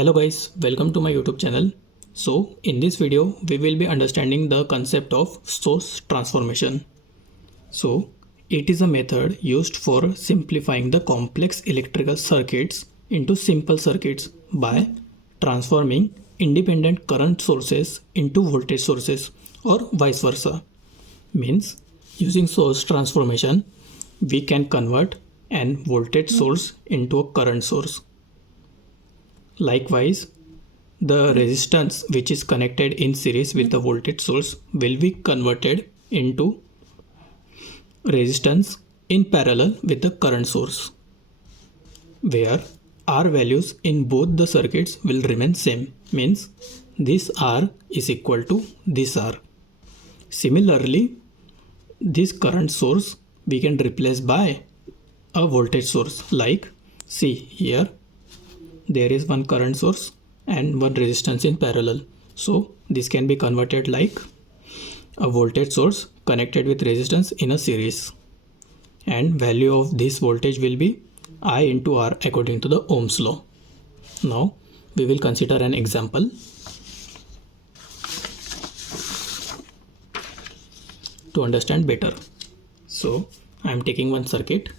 Hello guys, welcome to my YouTube channel. So in this video we will be understanding the concept of source transformation. So it is a method used for simplifying the complex electrical circuits into simple circuits by transforming independent current sources into voltage sources or vice versa. Means using source transformation we can convert an voltage source into a current source. Likewise, the resistance which is connected in series with the voltage source will be converted into resistance in parallel with the current source, where R values in both the circuits will remain same, means this R is equal to this R. Similarly, this current source we can replace by a voltage source, like see here there is one current source and one resistance in parallel. So this can be converted like a voltage source connected with resistance in a series, and value of this voltage will be I into R according to the Ohm's law. Now we will consider an example. To understand better, so I am taking one circuit.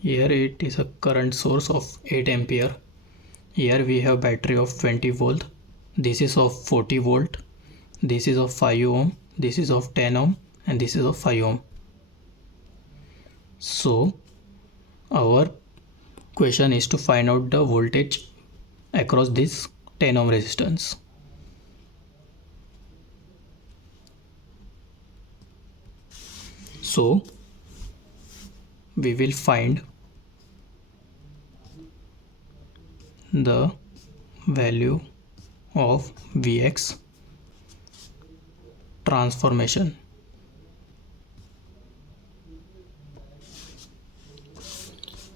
Here it is a current source of 8 ampere. Here we have battery of 20 volt. This is of 40 volt. This is of 5 ohm. This is of 10 ohm. And this is of 5 ohm. So our question is to find out the voltage across this 10 ohm resistance. So we will find the value of Vx transformation.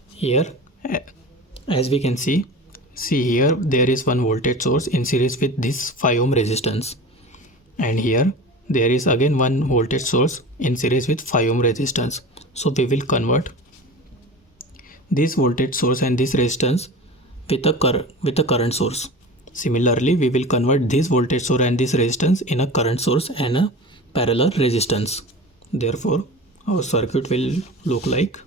Here as we can see here there is one voltage source in series with this 5 ohm resistance, and here there is again one voltage source in series with 5 ohm resistance. So we will convert this voltage source and this resistance with a current source. Similarly, we will convert this voltage source and this resistance in a current source and a parallel resistance. Therefore, our circuit will look like,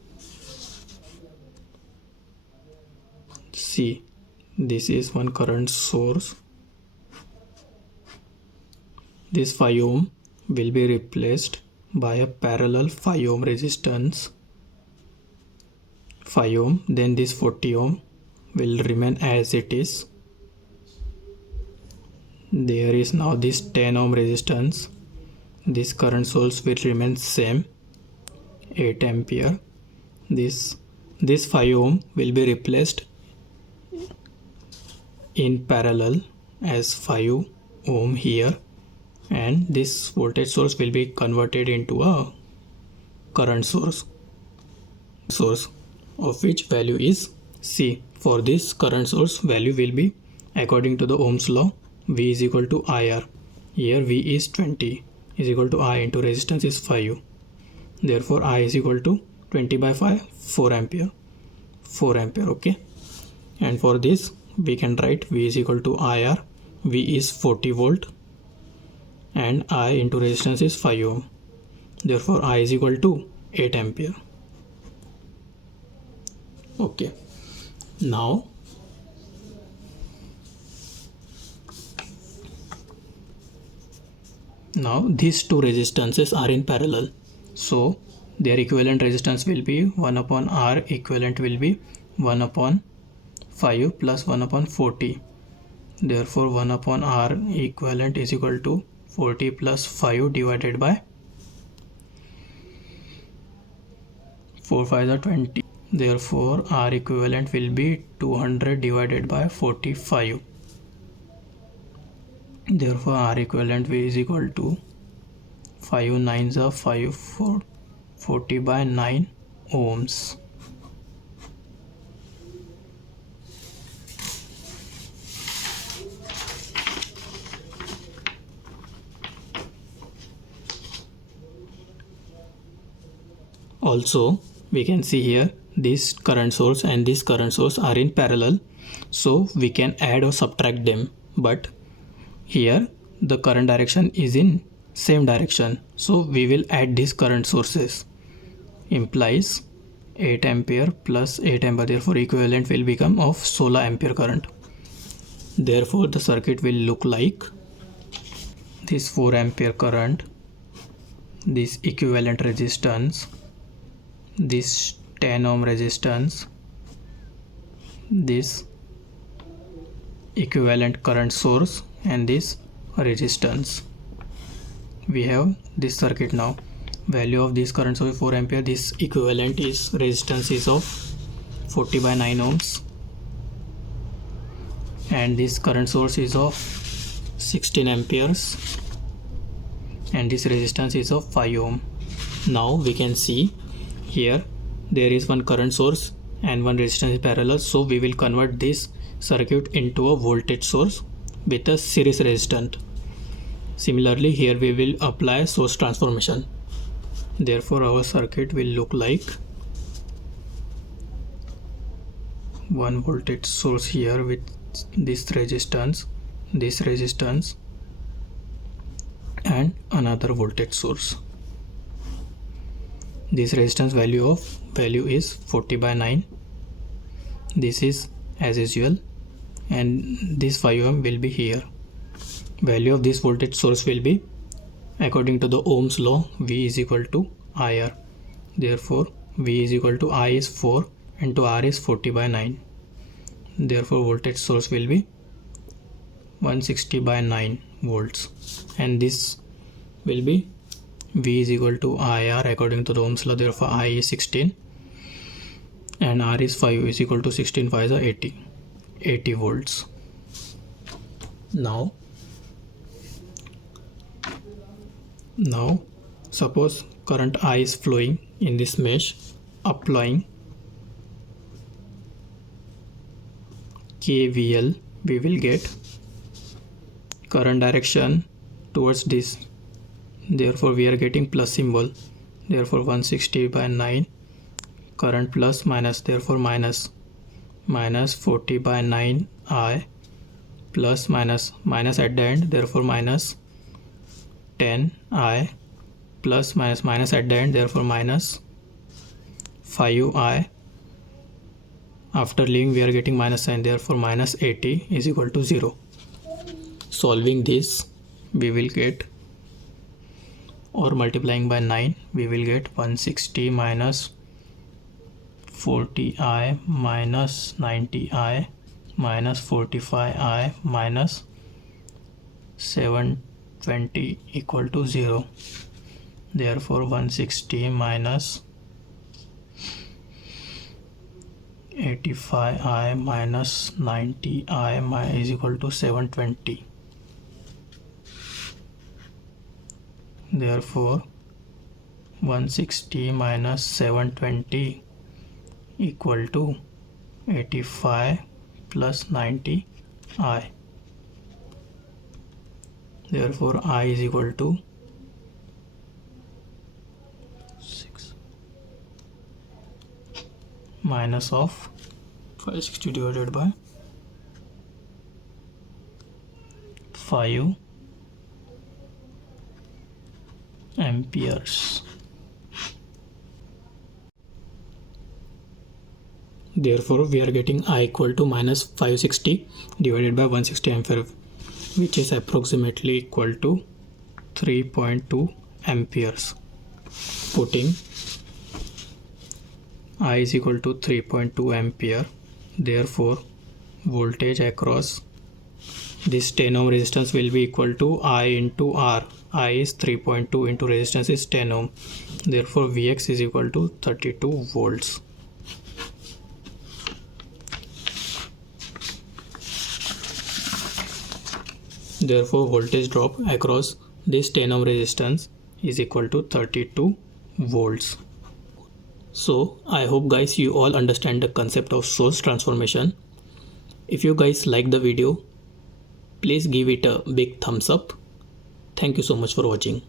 see, this is one current source. This 5 ohm will be replaced by a parallel 5 ohm resistance, 5 ohm, then this 40 ohm will remain as it is. There is now this 10 ohm resistance. This current source will remain same, 8 ampere. This 5 ohm will be replaced in parallel as 5 ohm here, and this voltage source will be converted into a current source of which value is C. For this current source, value will be according to the Ohm's law, V is equal to IR. Here V is 20 is equal to I into resistance is 5. Therefore I is equal to 20 by 5, 4 ampere. Okay. And for this we can write V is equal to IR. V is 40 volt and I into resistance is 5 ohm. Therefore I is equal to 8 ampere. Okay. Now these two resistances are in parallel, so their equivalent resistance will be 1 upon R equivalent will be 1 upon 5 plus 1 upon 40. Therefore 1 upon R equivalent is equal to 40 plus 5 divided by 4 5 are 20. Therefore R equivalent will be 200 divided by 45. Therefore R equivalent is equal to 5 9s are 5 40 by 9 ohms. Also we can see here this current source and this current source are in parallel, so we can add or subtract them. But here the current direction is in same direction, so we will add these current sources. Implies 8 ampere plus 8 ampere, therefore equivalent will become of 16 ampere current. Therefore the circuit will look like this 4 ampere current, this equivalent resistance, this 10 ohm resistance, this equivalent current source, and this resistance. We have this circuit now. Value of this current source 4 ampere, this equivalent is resistance is of 40 by 9 ohms, and this current source is of 16 amperes, and this resistance is of 5 ohm. Now we can see here there is one current source and one resistance in parallel, so we will convert this circuit into a voltage source with a series resistant. Similarly here we will apply source transformation. Therefore our circuit will look like one voltage source here with this resistance, and another voltage source. This resistance value is 40 by 9. This is as usual, and this 5 ohm will be here. Value of this voltage source will be, according to the Ohm's law, V is equal to IR. Therefore V is equal to I is 4 into R is 40 by 9. Therefore voltage source will be 160 by 9 volts, and this will be V is equal to IR according to the Ohm's law. Therefore I is 16 and R is 5 is equal to 16 5 is 80 volts. Now suppose current I is flowing in this mesh. Applying KVL, we will get current direction towards this. Therefore we are getting plus symbol. Therefore 160 by 9 current plus minus, therefore minus 40 by 9 I plus minus at the end, therefore minus 10 I plus minus at the end, therefore minus 5 I. After leaving we are getting minus sign, therefore minus 80 is equal to 0. Solving this we will get, or multiplying by 9 we will get 160 minus 40i minus 90i minus 45i minus 720 equal to 0. Therefore 160 minus 85i minus 90i is equal to 720. Therefore 160 minus 720 equal to 85 plus 90i. Therefore I is equal to 6 minus of 560 divided by 5 amperes. Therefore we are getting I equal to minus 560 divided by 160 ampere, which is approximately equal to 3.2 amperes. Putting I is equal to 3.2 ampere, therefore voltage across this 10 ohm resistance will be equal to I into R. I is 3.2 into resistance is 10 ohm, therefore Vx is equal to 32 volts. Therefore voltage drop across this 10 ohm resistance is equal to 32 volts. So I hope guys you all understand the concept of source transformation. If you guys like the video, please give it a big thumbs up. Thank you so much for watching.